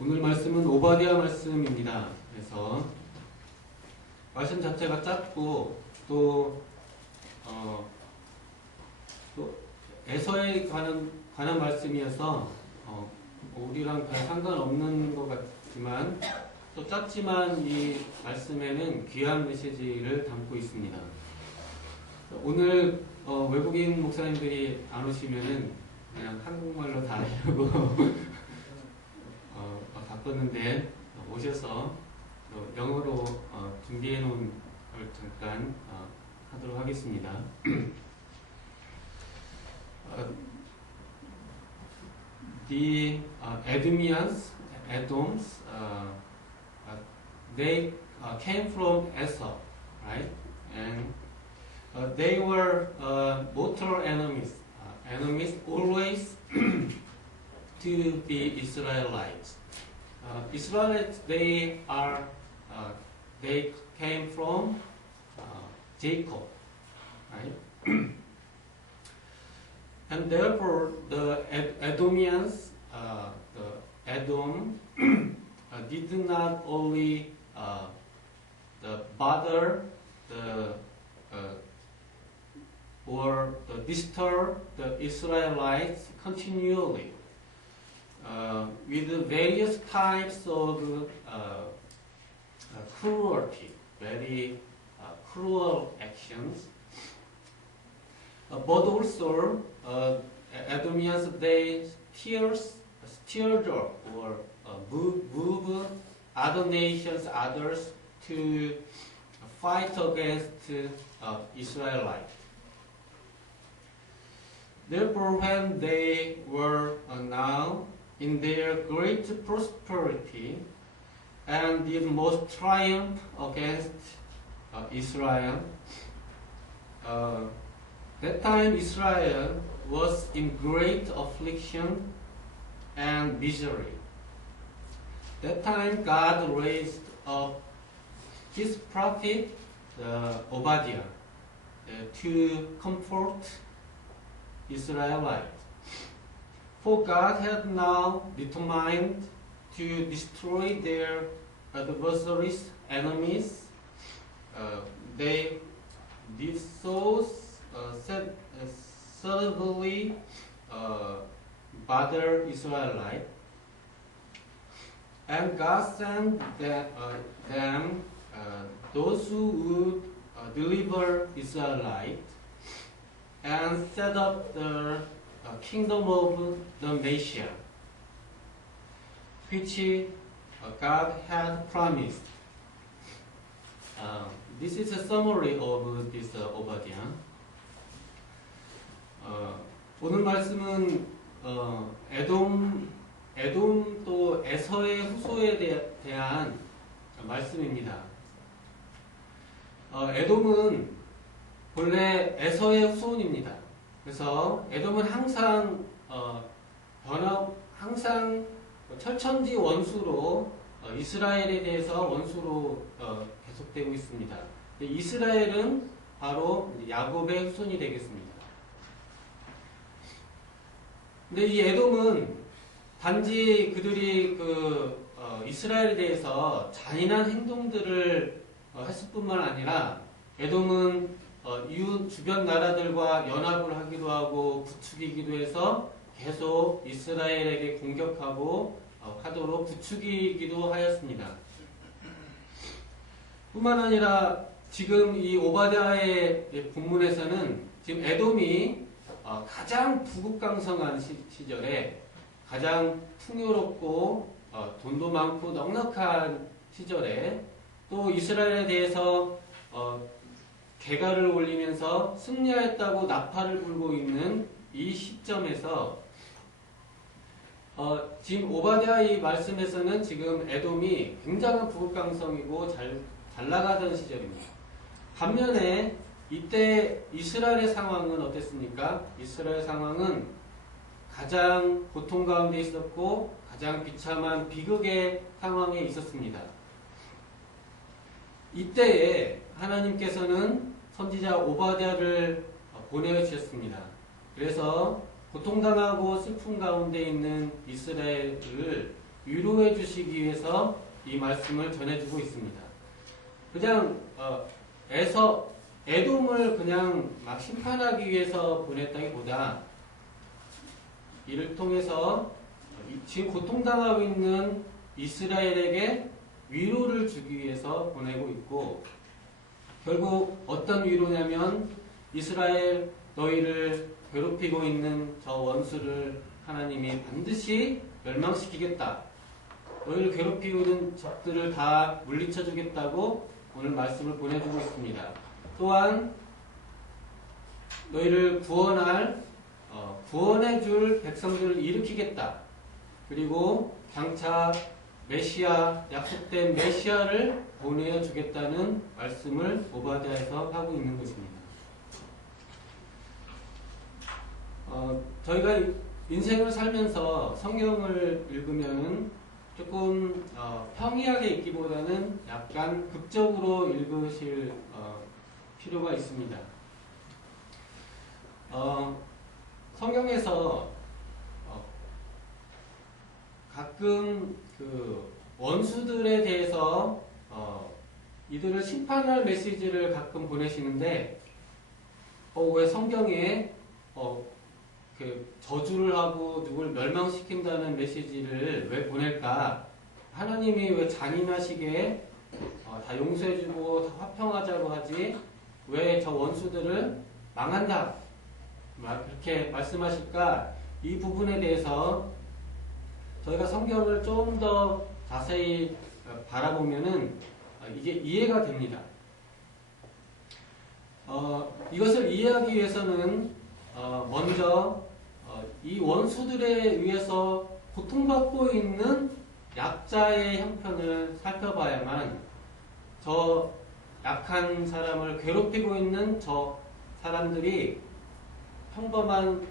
오늘 말씀은 오바댜 말씀입니다. 그래서 말씀 자체가 짧고 또 에서에 관한 말씀이어서 우리랑 별 상관없는 것 같지만 또 짧지만 이 말씀에는 귀한 메시지를 담고 있습니다. 오늘 외국인 목사님들이 안 오시면은 그냥 한국말로 다 하려고 바꿨는데 오셔서 영어로 준비해 놓은 걸 잠깐 하도록 하겠습니다. The Edomians, they came from Esau, right? And they were mortal enemies, enemies always to the Israelites. Israelites, they came from Jacob, right? And therefore, the Edomians, the Edom, did not only bother or disturb the Israelites continually with various types of cruelty, very cruel actions. But also, Edomians, they stirred up or move other nations, others to fight against Israelites. Therefore, when they were now in their great prosperity and did most triumph against Israel, that time Israel was in great affliction and misery. That time God raised up his prophet Obadiah to comfort Israelites. For God had now determined to destroy their adversaries, enemies. They did so severely bother Israelites, and God sent them those who would deliver Israelites and set up the kingdom of the Messiah, which God had promised. This is a summary of this Obadiah. 오늘 말씀은 에돔 또 에서의 후손에 대한 말씀입니다. 에돔은 본래 에서의 후손입니다. 그래서 에돔은 항상 항상 철천지 원수로 이스라엘에 대해서 원수로 계속되고 있습니다. 이스라엘은 바로 야곱의 후손이 되겠습니다. 근데 이 에돔은 단지 그들이 이스라엘에 대해서 잔인한 행동들을 했을 뿐만 아니라 에돔은 이웃 주변 나라들과 연합을 하기도 하고 부추기기도 해서 계속 이스라엘에게 공격하고 하도록 부추기기도 하였습니다. 뿐만 아니라 지금 이 오바댜의 본문에서는 지금 에돔이 가장 부국강성한 시절에 가장 풍요롭고 돈도 많고 넉넉한 시절에 또 이스라엘에 대해서 개가를 올리면서 승리하였다고 나팔을 불고 있는 이 시점에서 지금 오바댜의 말씀에서는 지금 에돔이 굉장한 부국강성이고 잘 나가던 시절입니다. 반면에 이때 이스라엘의 상황은 어땠습니까? 이스라엘 상황은 가장 고통 가운데 있었고 가장 비참한 비극의 상황에 있었습니다. 이때에 하나님께서는 선지자 오바댜를 보내주셨습니다. 그래서 고통당하고 슬픔 가운데 있는 이스라엘을 위로해 주시기 위해서 이 말씀을 전해주고 있습니다. 그냥 에돔을 그냥 막 심판하기 위해서 보냈다기보다 이를 통해서 지금 고통당하고 있는 이스라엘에게 위로를 주기 위해서 보내고 있고, 결국 어떤 위로냐면 이스라엘 너희를 괴롭히고 있는 저 원수를 하나님이 반드시 멸망시키겠다. 너희를 괴롭히고 있는 적들을 다 물리쳐 주겠다고 오늘 말씀을 보내주고 있습니다. 또한 너희를 구원해 줄 백성들을 일으키겠다. 그리고 장차 메시아, 약속된 메시아를 보내어 주겠다는 말씀을 오바댜에서 하고 있는 것입니다. 저희가 인생을 살면서 성경을 읽으면 조금 평이하게 읽기보다는 약간 극적으로 읽으실 필요가 있습니다. 성경에서 가끔 그 원수들에 대해서 이들을 심판할 메시지를 가끔 보내시는데 왜 성경에 그 저주를 하고 누굴 멸망시킨다는 메시지를 왜 보낼까? 하나님이 왜 잔인하시게 다 용서해주고 다 화평하자고 하지? 왜 저 원수들을 망한다? 그렇게 말씀하실까? 이 부분에 대해서 저희가 성경을 좀 더 자세히 바라보면은 이게 이해가 됩니다. 이것을 이해하기 위해서는 먼저 이 원수들에 의해서 고통받고 있는 약자의 형편을 살펴봐야만 저 약한 사람을 괴롭히고 있는 저 사람들이 평범한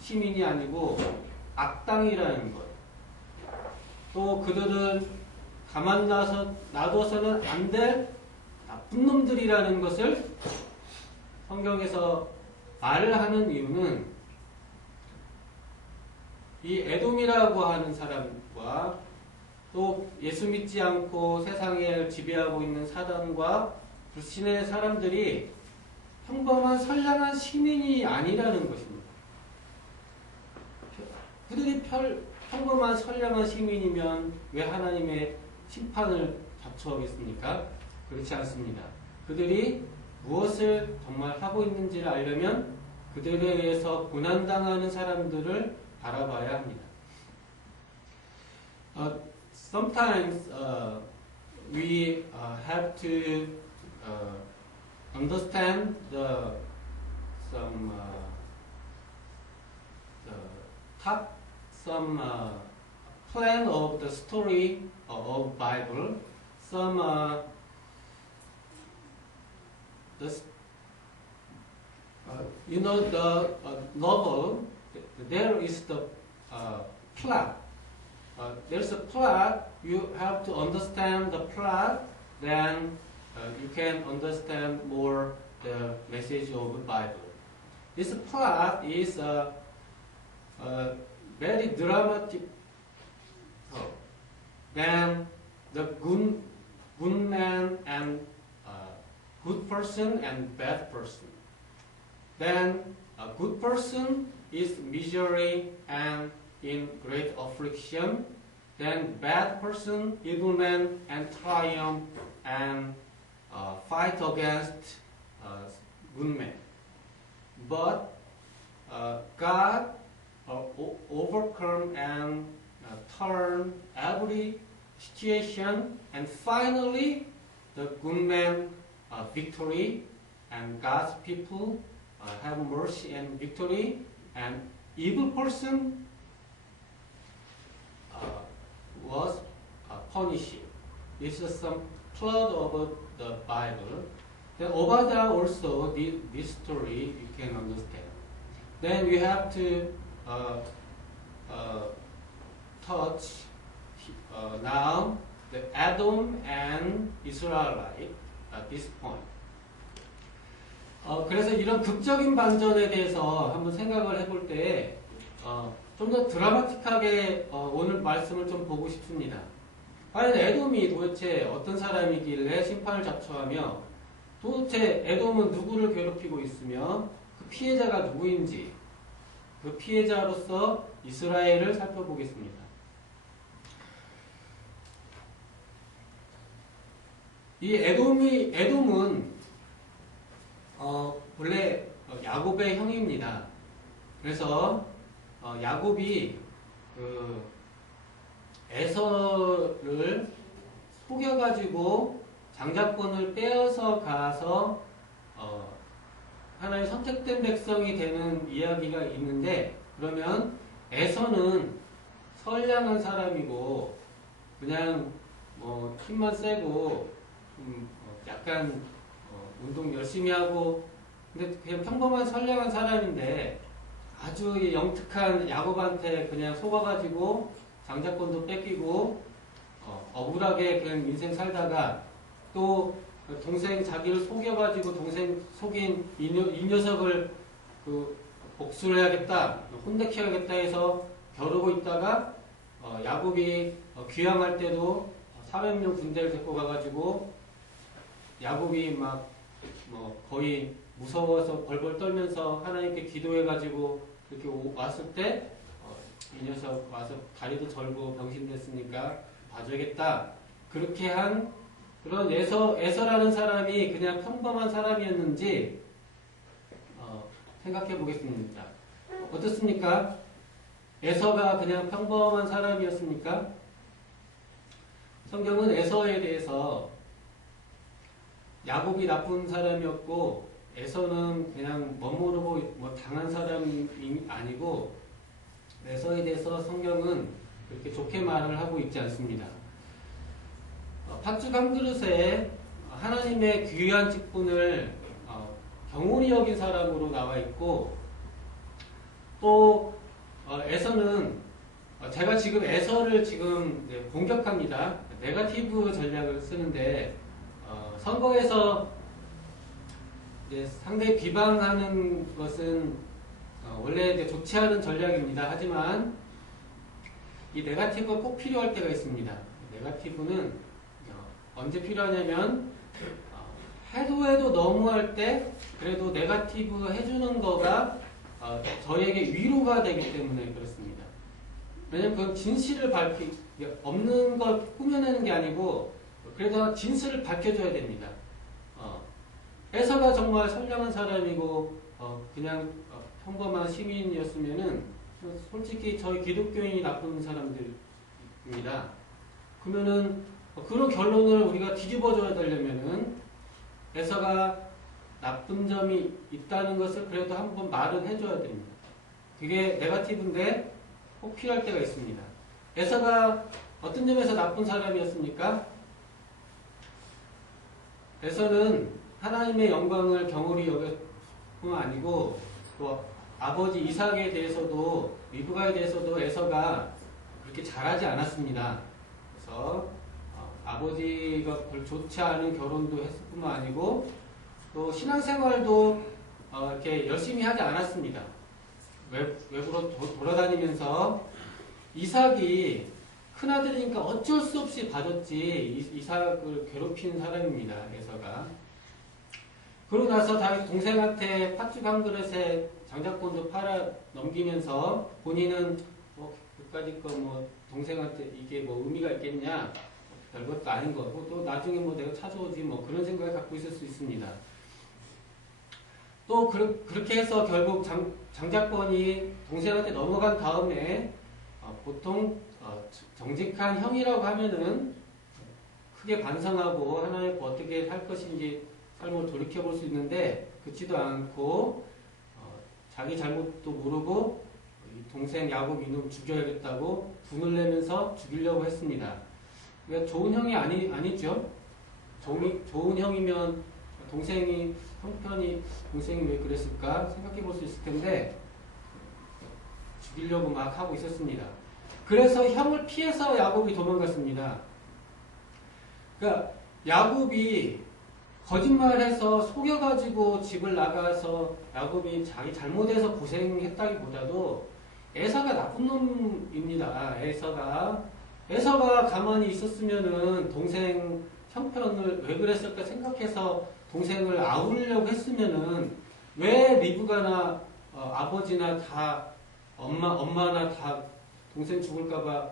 시민이 아니고 악당이라는 것, 또 그들은 가만 놔둬서는 안 될 나쁜 놈들이라는 것을 성경에서 말을 하는 이유는 이 에돔이라고 하는 사람과 또 예수 믿지 않고 세상을 지배하고 있는 사단과 불신의 사람들이 평범한 선량한 시민이 아니라는 것입니다. 그들이 평범한 선량한 시민이면 왜 하나님의 심판을 자초하겠습니까? 그렇지 않습니다. 그들이 무엇을 정말 하고 있는지를 알려면 그들에 의해서 고난당하는 사람들을 바라봐야 합니다. Sometimes we have to understand some plan of the story of Bible. Some you know the novel. There is the plot. There's a plot. You have to understand the plot. Then you can understand more the message of the Bible. This plot is very dramatic. Then the good man and good person and bad person. Then a good person is misery and in great affliction. Then bad person, evil man, and triumph and fight against good man. But God overcome and turn every situation, and finally the good man victory, and God's people have mercy and victory, and evil person was punished. This is some plot of the Bible. Then Obadiah also this story you can understand. Then we have to touch now the Edom and Israelite at this point. 그래서 이런 극적인 반전에 대해서 한번 생각을 해볼 때 좀 더 드라마틱하게 오늘 말씀을 좀 보고 싶습니다. 과연 에돔이 도대체 어떤 사람이길래 심판을 자초하며 도대체 에돔은 누구를 괴롭히고 있으며 그 피해자가 누구인지 그 피해자로서 이스라엘을 살펴보겠습니다. 이 에돔은 원래 야곱의 형입니다. 그래서 야곱이 그 에서를 속여가지고 장자권을 빼앗아 가서 하나의 선택된 백성이 되는 이야기가 있는데, 그러면 에서는 선량한 사람이고 그냥 뭐 힘만 세고 약간 운동 열심히 하고 근데 그냥 평범한 선량한 사람인데 아주 영특한 야곱한테 그냥 속아가지고 장자권도 뺏기고 억울하게 그냥 인생 살다가 또 동생 자기를 속여가지고 동생 속인 이 녀석을 그 복수를 해야겠다, 혼내켜야겠다 해서 겨루고 있다가 야곱이 귀향할 때도 400명 군대를 데리고 가가지고 야곱이 막 거의 무서워서 벌벌 떨면서 하나님께 기도해가지고 이렇게 왔을 때 이 녀석 와서 다리도 절고 병신됐으니까 봐줘야겠다. 그렇게 한 그런 에서라는 사람이 그냥 평범한 사람이었는지 생각해 보겠습니다. 어떻습니까? 에서가 그냥 평범한 사람이었습니까? 성경은 에서에 대해서 야곱이 나쁜 사람이었고 에서는 그냥 멋모르고 뭐 당한 사람이 아니고 에서에 대해서 성경은 그렇게 좋게 말을 하고 있지 않습니다. 팥죽 한 그릇에 하나님의 귀한 직분을 경홀히 여긴 사람으로 나와 있고, 또 에서는 제가 지금 에서를 지금 공격합니다. 네거티브 전략을 쓰는데 선거에서 이제 상대히 비방하는 것은 원래 이제 좋지 않은 전략입니다. 하지만 이 네거티브가 꼭 필요할 때가 있습니다. 네거티브는 언제 필요하냐면 해도 너무할 때 그래도 네거티브 해주는 거가 저에게 위로가 되기 때문에 그렇습니다. 왜냐면 그건 진실을 없는 걸 꾸며내는 게 아니고 그래도 진실을 밝혀줘야 됩니다. 에서가 정말 선량한 사람이고 그냥 평범한 시민이었으면은 솔직히 저희 기독교인이 나쁜 사람들입니다. 그러면은 그런 결론을 우리가 뒤집어줘야 되려면은 에서가 나쁜 점이 있다는 것을 그래도 한번 말은 해줘야 됩니다. 그게 네거티브인데 꼭 필요할 때가 있습니다. 에서가 어떤 점에서 나쁜 사람이었습니까? 에서는 하나님의 영광을 경홀히 여길 뿐만 아니고 또 아버지 이삭에 대해서도 리브가에 대해서도 에서가 그렇게 잘하지 않았습니다. 그래서 아버지가 별 좋지 않은 결혼도 했을 뿐만 아니고 또 신앙생활도 이렇게 열심히 하지 않았습니다. 외부로 돌아다니면서 이삭이 큰아들이니까 어쩔 수 없이 봐줬지 이삭을 괴롭히는 사람입니다. 에서가. 그러고 나서 자기 동생한테 팥죽 한 그릇에 장자권도 팔아 넘기면서 본인은 그까짓 거 동생한테 이게 의미가 있겠냐, 별것도 아닌 거고 또 나중에 내가 찾아오지 그런 생각을 갖고 있을 수 있습니다. 또 그렇게 해서 결국 장자권이 동생한테 넘어간 다음에 보통 정직한 형이라고 하면은 크게 반성하고 하나님 어떻게 할 것인지 삶을 돌이켜볼 수 있는데 그렇지도 않고 자기 잘못도 모르고 동생 야곱 이놈 죽여야겠다고 분을 내면서 죽이려고 했습니다. 그러니까 좋은 형이 아니죠. 좋은 형이면 형편이 동생이 왜 그랬을까 생각해 볼 수 있을 텐데 죽이려고 막 하고 있었습니다. 그래서 형을 피해서 야곱이 도망갔습니다. 그러니까 야곱이 거짓말해서 속여가지고 집을 나가서 야곱이 자기 잘못해서 고생했다기보다도 에서가 나쁜 놈입니다. 에서가 가만히 있었으면은 동생 형편을 왜 그랬을까 생각해서 동생을 아우려고 했으면은 왜 리브가나 아버지나 다 엄마나 다 동생 죽을까봐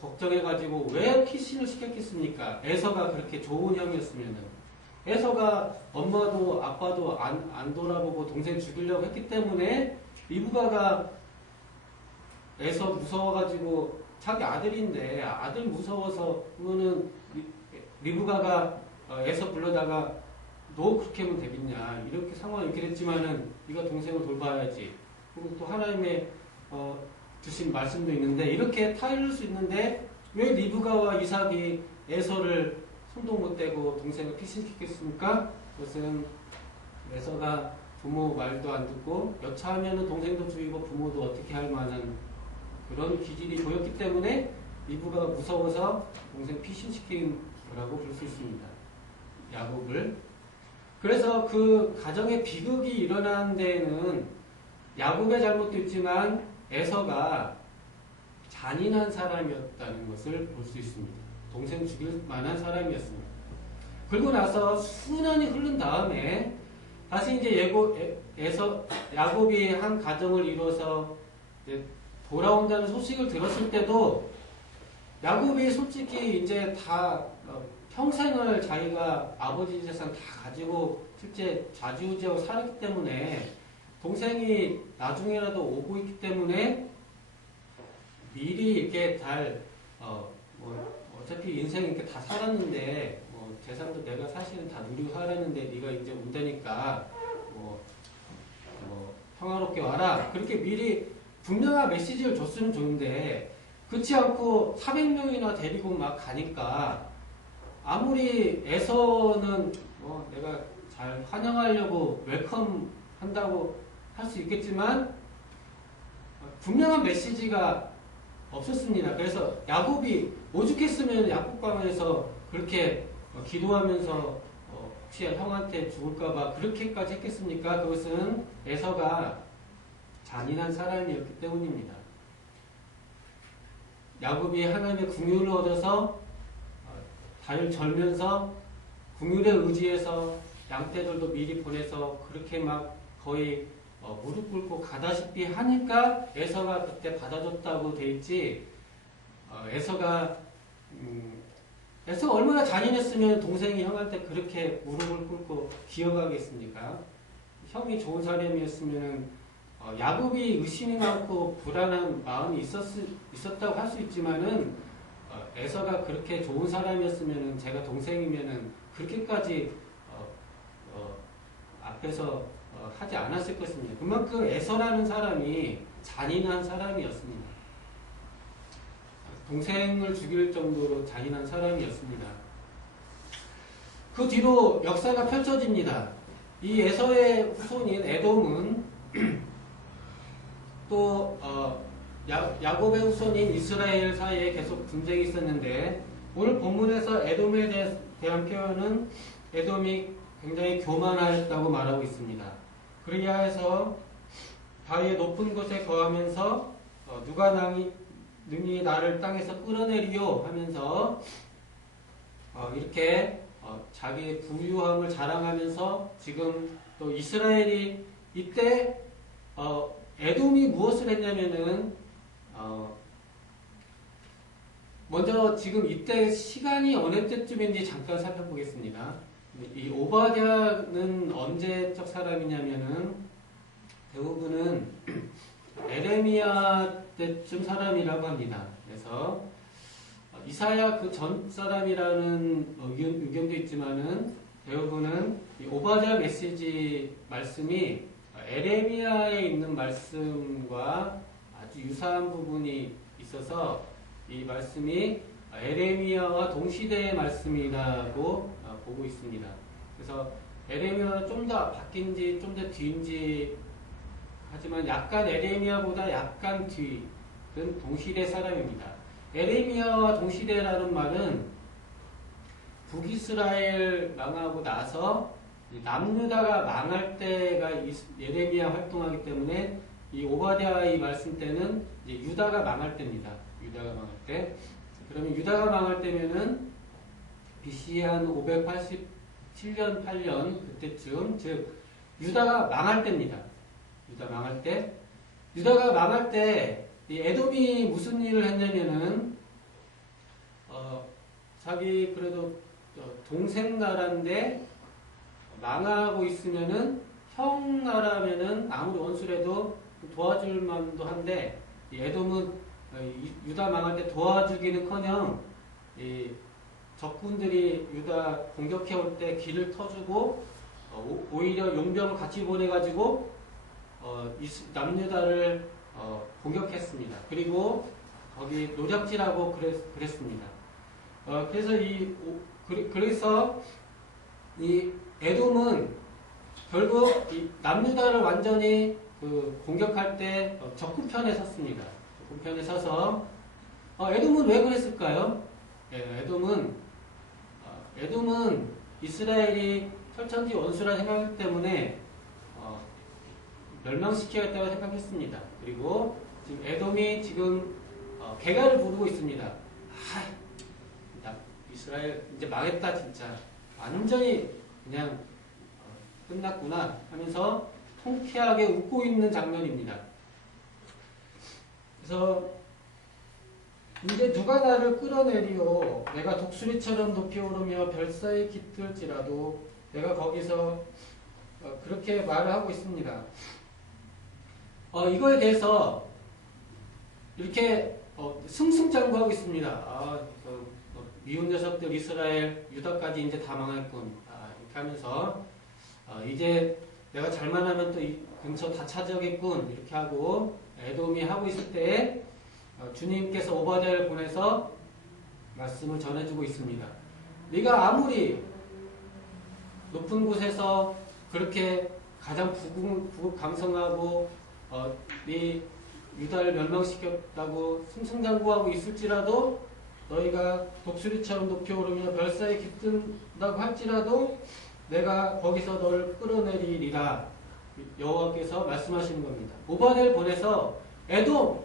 걱정해가지고 왜 피신을 시켰겠습니까? 에서가 그렇게 좋은 형이었으면은 에서가 엄마도 아빠도 안 돌아보고 동생 죽이려고 했기 때문에 리브가가 에서 무서워가지고 자기 아들인데 아들 무서워서 그러면은 리브가가 에서 불러다가 너 그렇게 하면 되겠냐 이렇게 상황이 이렇게 됐지만은 네가 동생을 돌봐야지. 그리고 또 하나님의 주신 말씀도 있는데 이렇게 타이를 수 있는데 왜 리브가와 이삭이 에서를 손도 못 대고 동생을 피신시켰습니까? 그것은 에서가 부모 말도 안 듣고 여차하면은 동생도 죽이고 부모도 어떻게 할 만한 그런 기질이 보였기 때문에 리브가가 무서워서 동생 피신시킨 거라고 볼 수 있습니다. 야곱을. 그래서 그 가정의 비극이 일어난 데에는 야곱의 잘못도 있지만 에서가 잔인한 사람이었다는 것을 볼 수 있습니다. 동생 죽일 만한 사람이었습니다. 그리고 나서 수년이 흐른 다음에 다시 이제 야곱이 한 가정을 이루어서 이제 돌아온다는 소식을 들었을 때도 야곱이 솔직히 이제 다 평생을 자기가 아버지 재산 다 가지고 실제 좌지우지하고 살았기 때문에 동생이 나중에라도 오고 있기 때문에 미리 이렇게 어차피 인생 이렇게 다 살았는데 재산도 내가 사실은 다 누리고 살았는데 네가 이제 온다니까 평화롭게 와라. 그렇게 미리 분명한 메시지를 줬으면 좋은데 그렇지 않고 400명이나 데리고 막 가니까 아무리 에서는 내가 잘 환영하려고 웰컴 한다고 할 수 있겠지만 분명한 메시지가 없었습니다. 그래서 야곱이 오죽했으면 야곱강에서 그렇게 기도하면서 혹시 형한테 죽을까봐 그렇게까지 했겠습니까? 그것은 에서가 잔인한 사람이었기 때문입니다. 야곱이 하나님의 긍휼을 얻어서 달 절면서 긍휼에 의지해서 양떼들도 미리 보내서 그렇게 막 거의 무릎 꿇고 가다시피 하니까 에서가 그때 받아줬다고 돼 있지. 에서가 얼마나 잔인했으면 동생이 형한테 그렇게 무릎을 꿇고 기어가겠습니까? 형이 좋은 사람이었으면 야곱이 의심이 많고 불안한 마음이 있었다고 할 수 있지만은 에서가 그렇게 좋은 사람이었으면은 제가 동생이면은 그렇게까지 앞에서 하지 않았을 것입니다. 그만큼 에서라는 사람이 잔인한 사람이었습니다. 동생을 죽일 정도로 잔인한 사람이었습니다. 그 뒤로 역사가 펼쳐집니다. 이 에서의 후손인 에돔은 또 야곱의 후손인 이스라엘 사이에 계속 분쟁이 있었는데 오늘 본문에서 에돔에 대한 표현은 에돔이 굉장히 교만하였다고 말하고 있습니다. 그리야 해서 바위의 높은 곳에 거하면서 누가 능히 나를 땅에서 끌어내리요 하면서 이렇게 자기의 부유함을 자랑하면서 지금 또 이스라엘이 이때 에돔이 무엇을 했냐면은 먼저 지금 이때 시간이 어느 때쯤인지 잠깐 살펴보겠습니다. 이 오바댜는 언제적 사람이냐면은 대부분은 에레미야 때쯤 사람이라고 합니다. 그래서 이사야 그 전 사람이라는 의견도 있지만은 대부분은 이 오바댜 메시지 말씀이 에레미야에 있는 말씀과 아주 유사한 부분이 있어서 이 말씀이 에레미야와 동시대의 말씀이라고 보고 있습니다. 그래서 에레미야가 좀 더 바뀐지 좀 더 뒤인지 하지만 약간 에레미야보다 약간 뒤는 동시대 사람입니다. 에레미야와 동시대라는 말은 북이스라엘 망하고 나서 남유다가 망할 때가 예레미야 활동하기 때문에 이 오바댜의 말씀 때는 이제 유다가 망할 때입니다. 유다가 망할 때. 그러면 유다가 망할 때면은 BC 한 587년, 8년 그때쯤, 즉 유다가 망할 때입니다. 유다 망할 때. 유다가 망할 때 이 에돔이 무슨 일을 했냐면은 자기 그래도 동생 나라인데 망하고 있으면은 형 나라면은 아무리 원수래도 도와줄 만도 한데 이 에돔은 유다 망할 때 도와주기는커녕 이 적군들이 유다 공격해 올 때 길을 터주고 오히려 용병을 같이 보내가지고 남유다를 공격했습니다. 그리고 거기 노략질하고 그랬습니다. 그래서 이 에돔은 결국 이 남유다를 완전히 공격할 때 적군편에 섰습니다. 적군편에 서서 에돔은 왜 그랬을까요? 에돔은 이스라엘이 철천지 원수라 생각하기 때문에 멸망시켜야겠다고 생각했습니다. 그리고 지금 에돔이 지금 개가를 부르고 있습니다. 이스라엘 이제 망했다 진짜 완전히 그냥 끝났구나 하면서 통쾌하게 웃고 있는 장면입니다. 그래서 이제 누가 나를 끌어내리오 내가 독수리처럼 높이 오르며 별사에 깃들지라도 내가 거기서 그렇게 말을 하고 있습니다. 이거에 대해서 이렇게 승승장구하고 있습니다. 미운 녀석들 이스라엘 유다까지 이제 다 망했군. 이렇게 하면서 이제 내가 잘만 하면 또 이 근처 다 차지하겠군. 이렇게 하고 에돔이 하고 있을 때 주님께서 오바댜를 보내서 말씀을 전해주고 있습니다. 네가 아무리 높은 곳에서 그렇게 가장 부국강성하고 네 유다를 멸망시켰다고 승승장구하고 있을지라도 너희가 독수리처럼 높이 오르며 별사에 깃든다고 할지라도 내가 거기서 너를 끌어내리리라 여호와께서 말씀하시는 겁니다. 오바댜를 보내서 에돔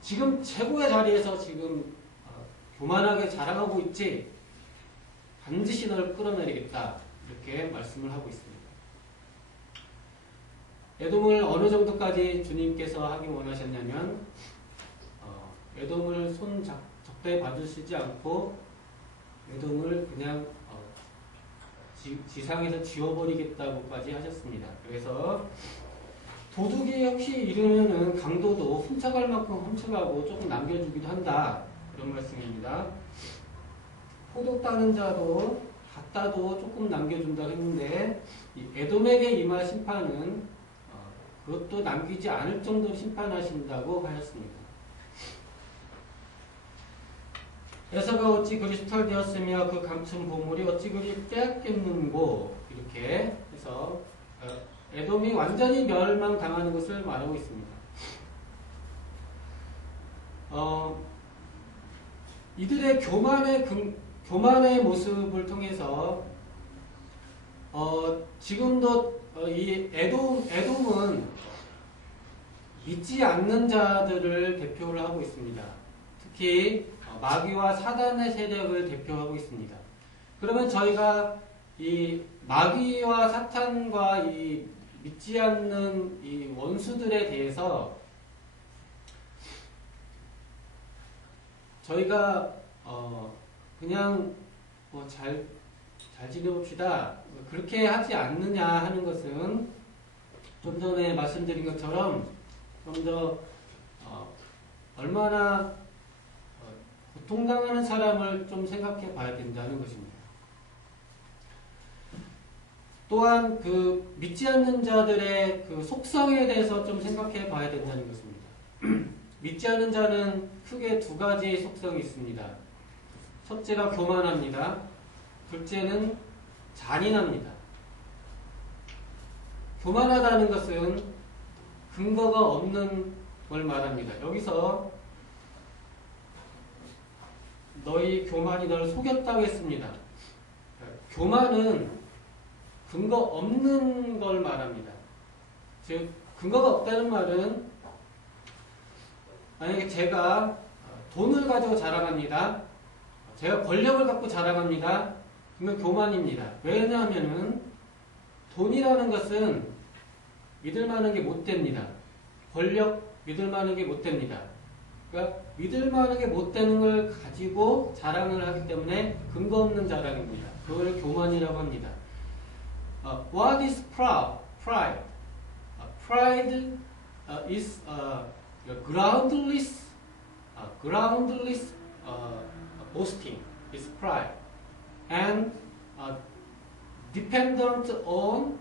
지금 최고의 자리에서 지금 교만하게 자랑하고 있지 반드시 너를 끌어내리겠다 이렇게 말씀을 하고 있습니다. 에돔을 어느 정도까지 주님께서 하기 원하셨냐면 에돔을 적대 봐주시지 않고 에돔을 그냥 지상에서 지워버리겠다고까지 하셨습니다. 그래서 도둑이 혹시 이르면은 강도도 훔쳐갈 만큼 훔쳐가고 조금 남겨주기도 한다. 그런 말씀입니다. 포도 따는 자도 갖다도 조금 남겨준다고 했는데 이 에돔에게 임할 심판은 그것도 남기지 않을 정도로 심판하신다고 하셨습니다. 에서가 어찌 그리 수탈되었으며 그 감춘 보물이 어찌 그리 빼앗겼는고 이렇게 해서 에돔이 완전히 멸망당하는 것을 말하고 있습니다. 이들의 교만의 모습을 통해서 지금도 이 에돔은 믿지 않는 자들을 대표를 하고 있습니다. 특히 마귀와 사단의 세력을 대표하고 있습니다. 그러면 저희가 이 마귀와 사탄과 이 믿지 않는 이 원수들에 대해서 저희가 그냥 잘 지내봅시다 그렇게 하지 않느냐 하는 것은 좀 전에 말씀드린 것처럼 좀 더 얼마나 고통당하는 사람을 좀 생각해 봐야 된다는 것입니다. 또한 그 믿지 않는 자들의 그 속성에 대해서 좀 생각해 봐야 된다는 것입니다. 믿지 않는 자는 크게 두 가지 속성이 있습니다. 첫째가 교만합니다. 둘째는 잔인합니다. 교만하다는 것은 근거가 없는 걸 말합니다. 여기서 너희 교만이 너를 속였다고 했습니다. 교만은 근거 없는 걸 말합니다. 즉 근거가 없다는 말은 만약에 제가 돈을 가지고 자랑합니다. 제가 권력을 갖고 자랑합니다. 그러면 교만입니다. 왜냐하면은 돈이라는 것은 믿을 만한 게 못 됩니다. 권력 믿을 만한 게 못 됩니다. 그러니까 믿을 만한 게 못 되는 걸 가지고 자랑을 하기 때문에 근거 없는 자랑입니다. 그걸 교만이라고 합니다. What is proud? Pride. Pride is groundless boasting. Is pride and dependent on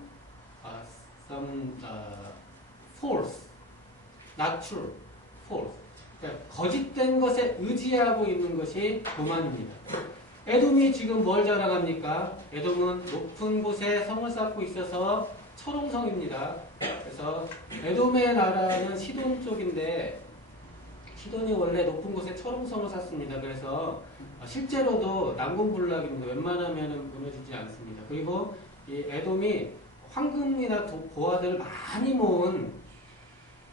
some false, not true, false. 그러니까 거짓된 것에 의지하고 있는 것이 교만입니다. 에돔이 지금 뭘 자랑합니까? 에돔은 높은 곳에 성을 쌓고 있어서 철옹성입니다. 그래서 에돔의 나라는 시돈 쪽인데 시돈이 원래 높은 곳에 철옹성을 쌓습니다. 그래서 실제로도 난공불락입니다. 웬만하면 무너지지 않습니다. 그리고 이 에돔이 황금이나 고아들을 많이 모은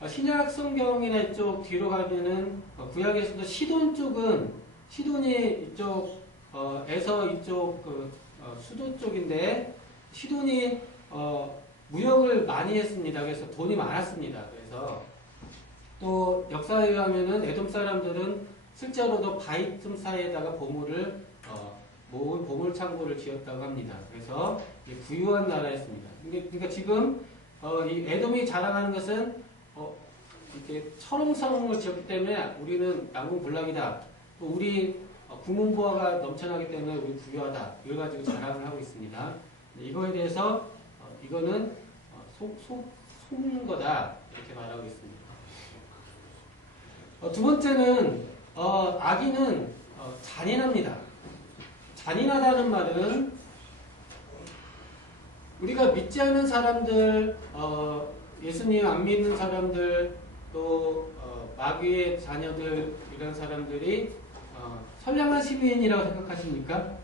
신약 성경이나 이쪽 뒤로 가면은 구약에서도 시돈 쪽은 시돈이 이쪽 에서 이쪽 수도 쪽인데 시돈이 무역을 많이 했습니다. 그래서 돈이 많았습니다. 그래서 또 역사에 의하면은 에돔 사람들은 실제로도 바위 틈 사이에다가 보물을 모은 보물 창고를 지었다고 합니다. 그래서 부유한 나라였습니다. 그러니까 지금 이 에돔이 자랑하는 것은 이렇게 철옹성을 지었기 때문에 우리는 난공불락이다. 또 우리 국문부화가 넘쳐나기 때문에 우리 부유하다. 이걸 가지고 자랑을 하고 있습니다. 이거에 대해서 이거는 속는 거다. 이렇게 말하고 있습니다. 두 번째는 악인은 잔인합니다. 잔인하다는 말은 우리가 믿지 않는 사람들, 예수님 안 믿는 사람들, 또 마귀의 자녀들 이런 사람들이 선량한 시민이라고 생각하십니까?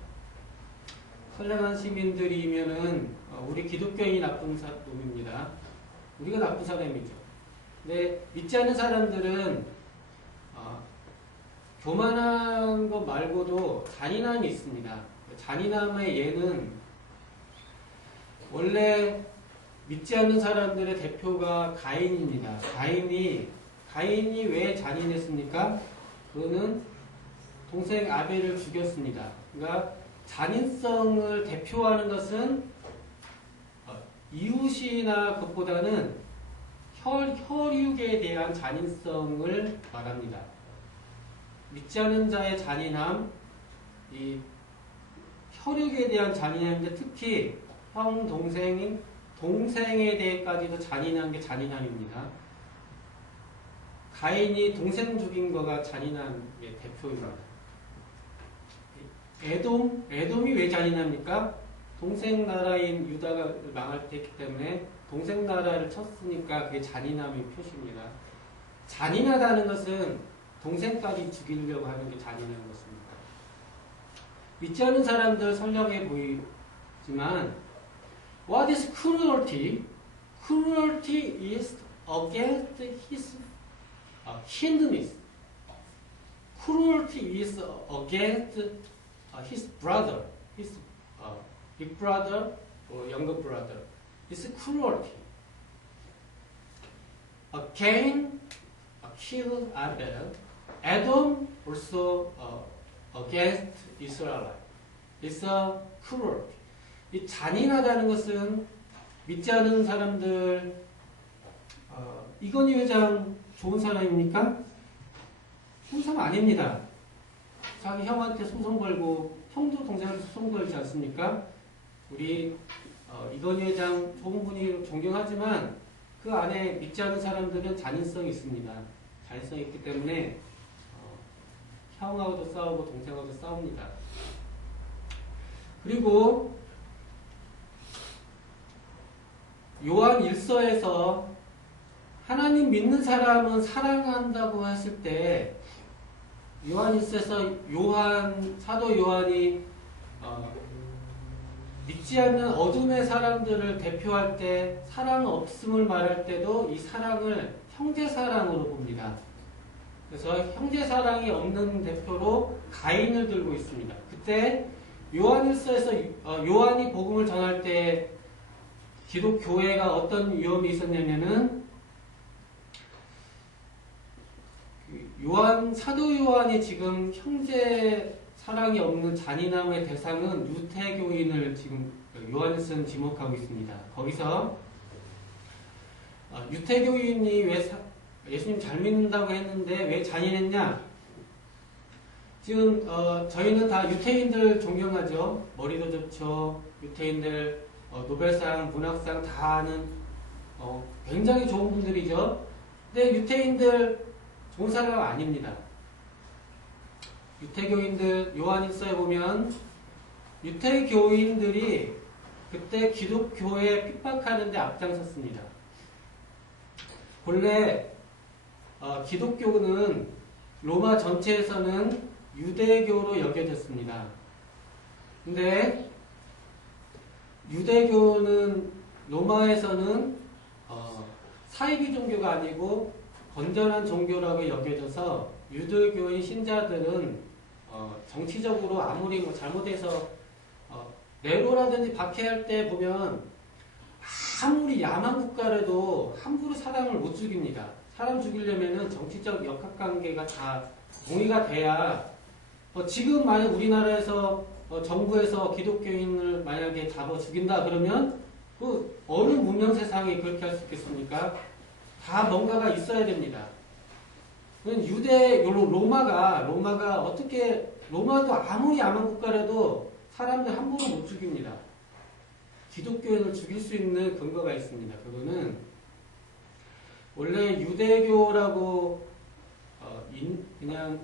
선량한 시민들이면은 우리 기독교인이 나쁜 놈입니다. 우리가 나쁜 사람이죠. 근데 믿지 않는 사람들은 교만한 것 말고도 잔인함이 있습니다. 잔인함의 예는 원래 믿지 않는 사람들의 대표가 가인입니다. 가인이 왜 잔인했습니까? 그는 동생 아벨을 죽였습니다. 그러니까 잔인성을 대표하는 것은 이웃이나 그것보다는 혈육에 대한 잔인성을 말합니다. 믿지 않는 자의 잔인함, 이 혈육에 대한 잔인함인데 특히 형, 동생에 대해까지도 잔인한 게 잔인함입니다. 가인이 동생 죽인 거가 잔인함의 대표입니다. 에돔이 왜 잔인합니까? 동생 나라인 유다가 망할 때 했기 때문에 동생 나라를 쳤으니까 그게 잔인함의 표시입니다. 잔인하다는 것은 동생까지 죽이려고 하는 게 잔인한 것입니다. 믿지 않는 사람들 선량해 보이지만 What is cruelty? Cruelty is against his hindness. Cruelty is against his brother, his big brother or younger brother. It's cruelty. Cain killed Abel. Adam also against Israel. It's a cruelty. 이 잔인하다는 것은 믿지 않는 사람들, 이건희 회장 좋은 사람입니까? 좋은 사람 아닙니다. 자기 형한테 소송 걸고 형도 동생한테 소송 걸지 않습니까? 우리 이건희 회장 좋은 분이 존경하지만 그 안에 믿지 않는 사람들은 잔인성이 있습니다. 잔인성이 있기 때문에 형하고도 싸우고 동생하고도 싸웁니다. 그리고 요한 1서에서 하나님 믿는 사람은 사랑한다고 했을 때 요한 1서에서 사도 요한이 믿지 않는 어둠의 사람들을 대표할 때 사랑 없음을 말할 때도 이 사랑을 형제 사랑으로 봅니다. 그래서 형제 사랑이 없는 대표로 가인을 들고 있습니다. 그때 요한일서에서 요한이 복음을 전할 때 기독 교회가 어떤 위험이 있었냐면은 사도 요한이 지금 형제 사랑이 없는 잔인함의 대상은 유태교인을 지금 요한일서는 지목하고 있습니다. 거기서 유태교인이 왜 예수님 잘 믿는다고 했는데 왜 잔인했냐? 지금 저희는 다 유태인들 존경하죠. 머리도 좋죠. 유태인들 노벨상, 문학상 다 아는 굉장히 좋은 분들이죠. 근데 유태인들 좋은 사람 아닙니다. 유태교인들 요한일서에 보면 유태교인들이 그때 기독교에 핍박하는 데 앞장섰습니다. 본래 기독교는 로마 전체에서는 유대교로 여겨졌습니다. 근데 유대교는 로마에서는 사이비 종교가 아니고 건전한 종교라고 여겨져서 유대교인 신자들은 정치적으로 아무리 뭐 잘못해서 네로라든지 박해할 때 보면 아무리 야만 국가라도 함부로 사람을 못 죽입니다. 사람 죽이려면은 정치적 역학관계가 다 동의가 돼야 지금 만약 우리나라에서 정부에서 기독교인을 만약에 잡아 죽인다 그러면 그 어느 문명 세상이 그렇게 할 수 있겠습니까? 다 뭔가가 있어야 됩니다. 로마가 어떻게 로마도 아무리 야만 국가라도 사람들 함부로 못 죽입니다. 기독교인을 죽일 수 있는 근거가 있습니다. 그거는 원래 유대교라고 그냥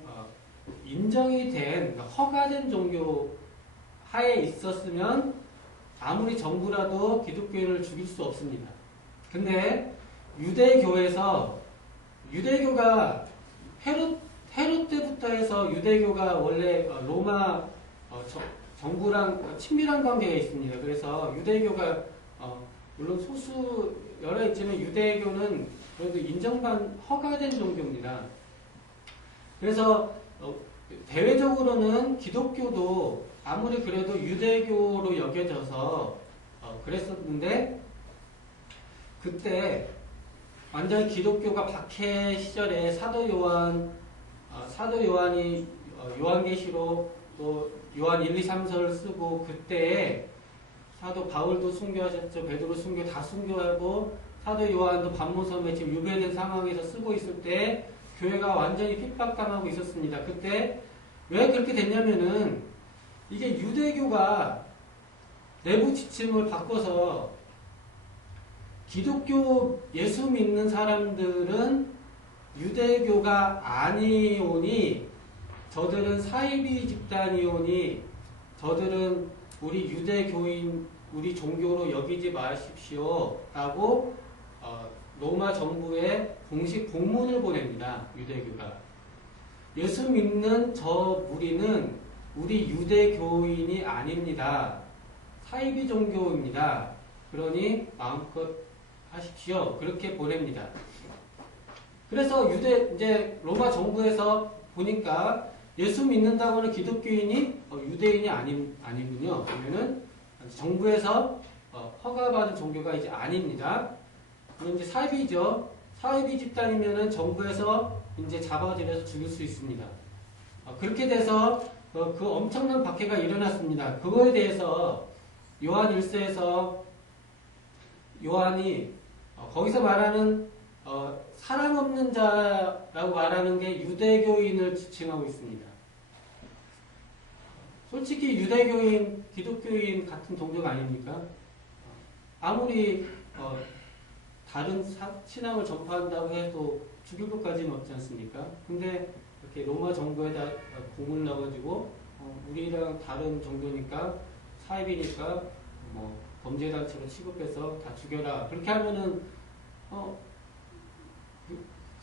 인정이 된 허가된 종교 하에 있었으면 아무리 정부라도 기독교인을 죽일 수 없습니다. 근데 유대교가 헤롯 때부터 해서 유대교가 원래 로마 정부랑 친밀한 관계가 있습니다. 그래서 유대교가 물론 소수 여러 있지만 유대교는 그래도 인정받은 허가된 종교입니다. 그래서 대외적으로는 기독교도 아무리 그래도 유대교로 여겨져서 그랬었는데 그때 완전히 기독교가 박해 시절에 사도 요한이 요한계시록 또 요한 1, 2, 3서를 쓰고 그때에 사도 바울도 순교하셨죠. 베드로 순교 다 순교하고 사도 요한도 반모섬에 지금 유배된 상황에서 쓰고 있을 때 교회가 완전히 핍박당하고 있었습니다. 그때 왜 그렇게 됐냐면은 이게 유대교가 내부 지침을 바꿔서 기독교 예수 믿는 사람들은 유대교가 아니오니 저들은 사이비 집단이오니 저들은 우리 유대교인 우리 종교로 여기지 마십시오 라고 로마 정부에 공식 공문을 보냅니다. 유대교가. 예수 믿는 저 무리는 우리 유대교인이 아닙니다. 사이비 종교입니다. 그러니 마음껏 하십시오. 그렇게 보냅니다. 그래서 이제 로마 정부에서 보니까 예수 믿는다고 하는 기독교인이 유대인이 아니군요. 그러면은 정부에서 허가받은 종교가 이제 아닙니다. 그럼 이제 사이비죠. 사이비 집단이면은 정부에서 이제 잡아들여서 죽일 수 있습니다. 그렇게 돼서 그 엄청난 박해가 일어났습니다. 그거에 대해서 요한 1서에서 요한이 거기서 말하는 사랑 없는 자라고 말하는 게 유대교인을 지칭하고 있습니다. 솔직히 유대교인, 기독교인 같은 종교가 아닙니까? 아무리 다른 신앙을 전파한다고 해도 죽일 것까지는 없지 않습니까? 근데 이렇게 로마 정부에다 공을 넣어가지고 우리랑 다른 종교니까 사입이니까 뭐 범죄단체로 취급해서 다 죽여라. 그렇게 하면은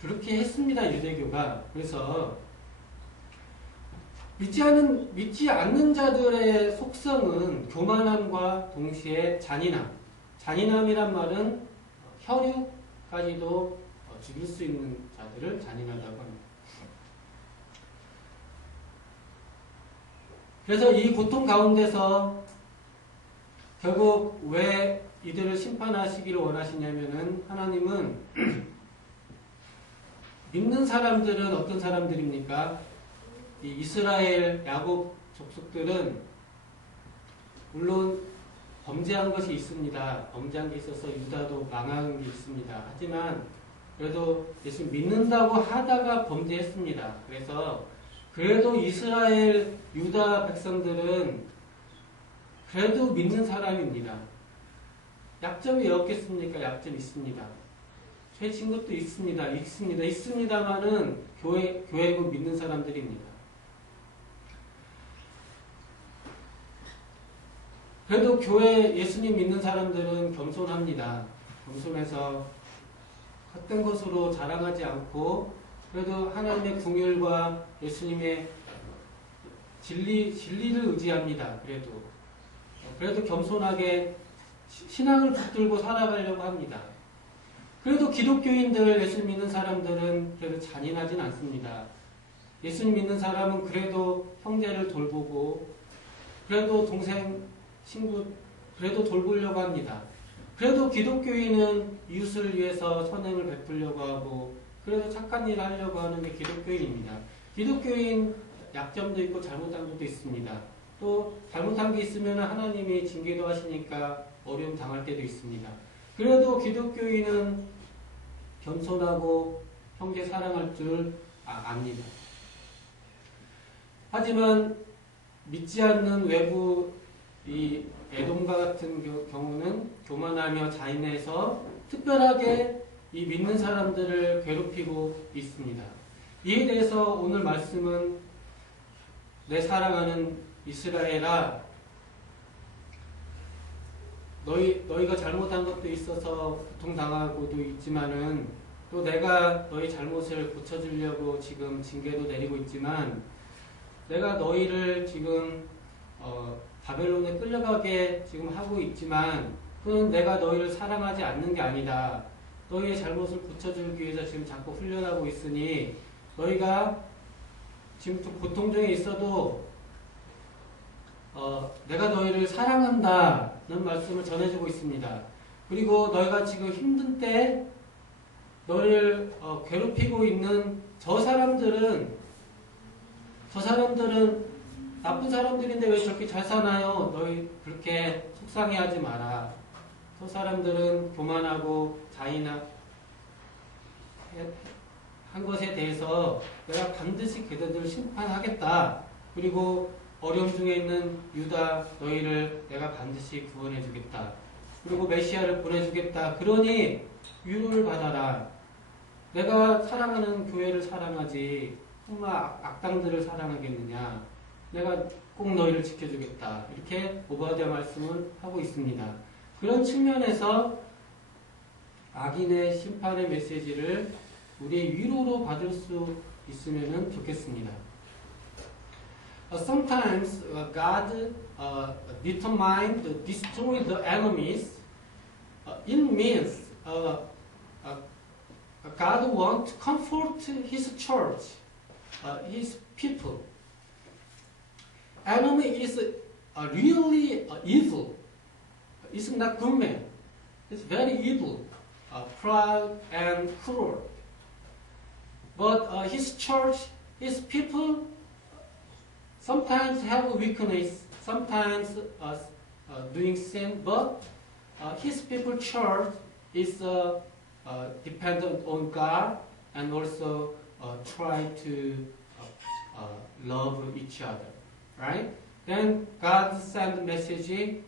그렇게 했습니다. 유대교가. 그래서 믿지 않는 자들의 속성은 교만함과 동시에 잔인함. 잔인함이란 말은 혈육까지도 죽일 수 있는 자들을 잔인하다고 합니다. 그래서 이 고통 가운데서 결국 왜 이들을 심판하시기를 원하시냐면은 하나님은 믿는 사람들은 어떤 사람들입니까? 이 이스라엘 야곱 족속들은 물론 범죄한 것이 있습니다. 범죄한 게 있어서 유다도 망한 게 있습니다. 하지만 그래도 예수 믿는다고 하다가 범죄했습니다. 그래도 이스라엘 유다 백성들은 그래도 믿는 사람입니다. 약점이 왜 없겠습니까? 약점 있습니다. 죄진 것도 있습니다만은 교회고 믿는 사람들입니다. 그래도 교회 예수님 믿는 사람들은 겸손합니다. 겸손해서 헛된 것으로 자랑하지 않고 그래도 하나님의 긍휼과 예수님의 진리를 의지합니다. 그래도 겸손하게 신앙을 붙들고 살아가려고 합니다. 그래도 기독교인들, 예수님 믿는 사람들은 그래도 잔인하진 않습니다. 예수님 믿는 사람은 그래도 형제를 돌보고 그래도 동생, 친구 그래도 돌보려고 합니다. 그래도 기독교인은 이웃을 위해서 선행을 베풀려고 하고 그래도 착한 일을 하려고 하는 게 기독교인입니다. 기독교인 약점도 있고 잘못한 것도 있습니다. 또 잘못한 게 있으면 하나님이 징계도 하시니까 어려움 당할 때도 있습니다. 그래도 기독교인은 겸손하고 형제 사랑할 줄 압니다. 하지만 믿지 않는 외부 이 에돔과 같은 경우는 교만하며 잔인해서 특별하게 이 믿는 사람들을 괴롭히고 있습니다. 이에 대해서 오늘 말씀은 내 사랑하는 이스라엘아 너희가 잘못한 것도 있어서 고통당하고도 있지만은 또 내가 너희 잘못을 고쳐주려고 지금 징계도 내리고 있지만 내가 너희를 지금 바벨론에 끌려가게 지금 하고 있지만 그건 내가 너희를 사랑하지 않는 게 아니다. 너희의 잘못을 고쳐주기 위해서 지금 자꾸 훈련하고 있으니 너희가 지금 고통 중에 있어도 내가 너희를 사랑한다는 말씀을 전해주고 있습니다. 그리고 너희가 지금 힘든 때 너희를 괴롭히고 있는 저 사람들은 나쁜 사람들인데 왜 저렇게 잘 사나요? 너희 그렇게 속상해하지 마라. 저 사람들은 교만하고 잔인한 것에 대해서 내가 반드시 그들을 심판하겠다. 그리고 어려움 중에 있는 유다 너희를 내가 반드시 구원해 주겠다. 그리고 메시아를 보내주겠다. 그러니 위로를 받아라. 내가 사랑하는 교회를 사랑하지 정말 악당들을 사랑하겠느냐. 내가 꼭 너희를 지켜주겠다. 이렇게 오바댜 말씀을 하고 있습니다. 그런 측면에서 악인의 심판의 메시지를 우리의 위로로 받을 수 있으면 좋겠습니다. Sometimes God determined to destroy the enemies. It means God wants to comfort His church, His people. Enemy is really evil. It's not good man. It's very evil, proud and cruel. But His church, His people, sometimes have a weakness, sometimes doing sin, but His people church is dependent on God and also try to love each other, right? Then God sent a message,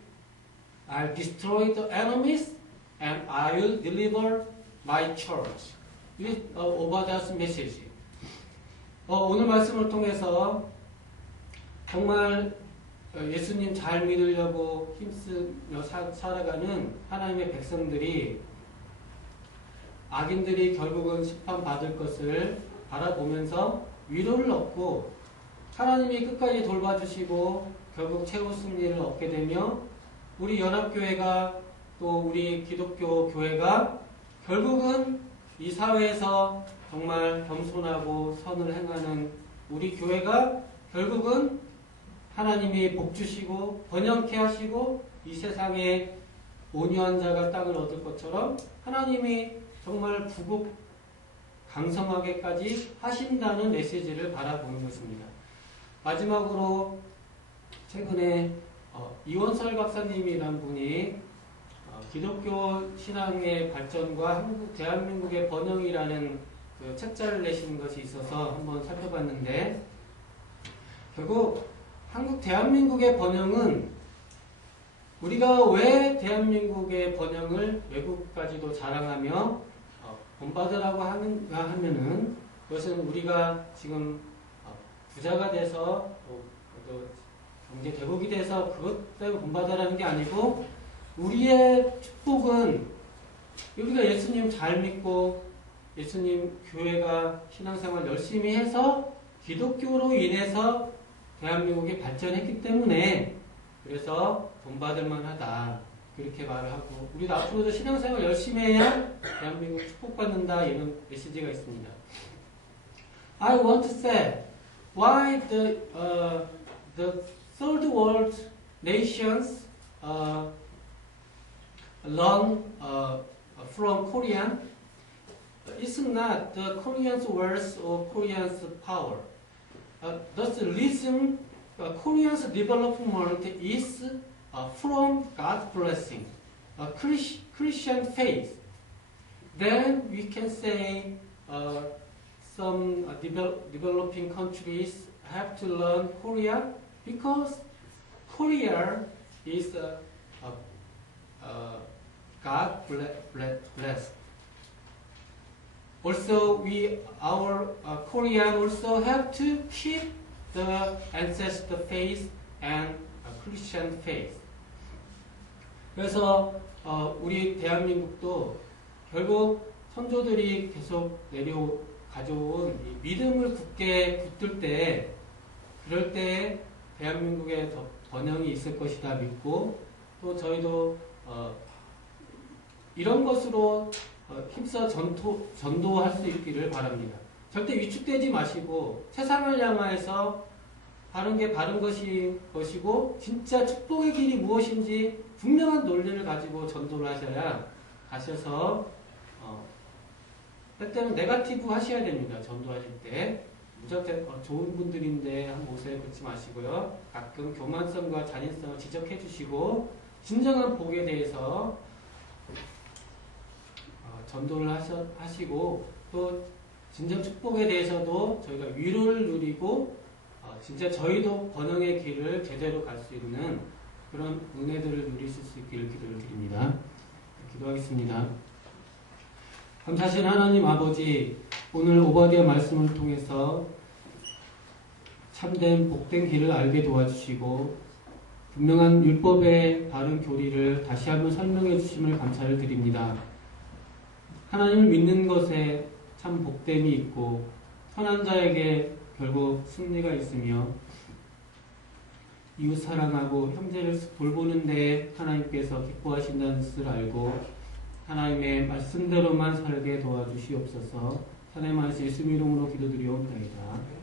I'll destroy the enemies and I will deliver my church. This 오바댜's message. 오늘 말씀을 통해서 정말 예수님 잘 믿으려고 힘쓰며 살아가는 하나님의 백성들이 악인들이 결국은 심판받을 것을 바라보면서 위로를 얻고 하나님이 끝까지 돌봐주시고 결국 최후 승리를 얻게 되며 우리 연합교회가 또 우리 기독교 교회가 결국은 이 사회에서 정말 겸손하고 선을 행하는 우리 교회가 결국은 하나님이 복 주시고 번영케 하시고 이 세상에 온유한 자가 땅을 얻을 것처럼 하나님이 정말 부국 강성하게까지 하신다는 메시지를 바라보는 것입니다. 마지막으로 최근에 이원설 박사님이란 분이 기독교 신앙의 발전과 대한민국의 번영이라는 그 책자를 내신 것이 있어서 한번 살펴봤는데 결국 대한민국의 번영은 우리가 왜 대한민국의 번영을 외국까지도 자랑하며 본받으라고 하면은 그것은 우리가 지금 부자가 돼서 또 경제 대국이 돼서 그것 때문에 본받으라는 게 아니고 우리의 축복은 우리가 예수님 잘 믿고 예수님 교회가 신앙생활 열심히 해서 기독교로 인해서 대한민국이 발전했기 때문에 그래서 본받을 만하다 그렇게 말을 하고 우리도 앞으로도 신앙생활 열심히 해야 대한민국 축복받는다 이런 메시지가 있습니다. I want to say why the third world nations learn from Korean. It's not the Koreans' words or Koreans' power. The reason Koreans' development is from God's blessing, Christian faith. Then we can say some developing countries have to learn Korea because Korea is God blessed. Also, our Korean also have to keep the ancestor faith and Christian faith. 그래서 우리 대한민국도 결국 선조들이 계속 가져온 이 믿음을 굳게 붙들 때 그럴 때 대한민국에 더 번영이 있을 것이다 믿고 또 저희도 이런 것으로 힘써 전도할 수 있기를 바랍니다. 절대 위축되지 마시고 세상을 향하여서 바른 게 바른 것이고 진짜 축복의 길이 무엇인지 분명한 논리를 가지고 전도를 하셔서 때때는 네거티브 하셔야 됩니다. 전도하실 때 무조건 좋은 분들인데 한번 오세요 그렇지 마시고요. 가끔 교만성과 잔인성을 지적해 주시고 진정한 복에 대해서 전도를 하시고 또 진정 축복에 대해서도 저희가 위로를 누리고 진짜 저희도 번영의 길을 제대로 갈 수 있는 그런 은혜들을 누리실 수 있기를 기도를 드립니다. 기도하겠습니다. 감사하신 하나님 아버지, 오늘 오바댜 말씀을 통해서 참된 복된 길을 알게 도와주시고 분명한 율법의 바른 교리를 다시 한번 설명해 주심을 감사를 드립니다. 하나님을 믿는 것에 참 복됨이 있고 선한 자에게 결국 승리가 있으며 이웃 사랑하고 형제를 돌보는 데 하나님께서 기뻐하신다는 것을 알고 하나님의 말씀대로만 살게 도와주시옵소서. 하나님 말씀 예수님 이름으로 기도드리옵나이다.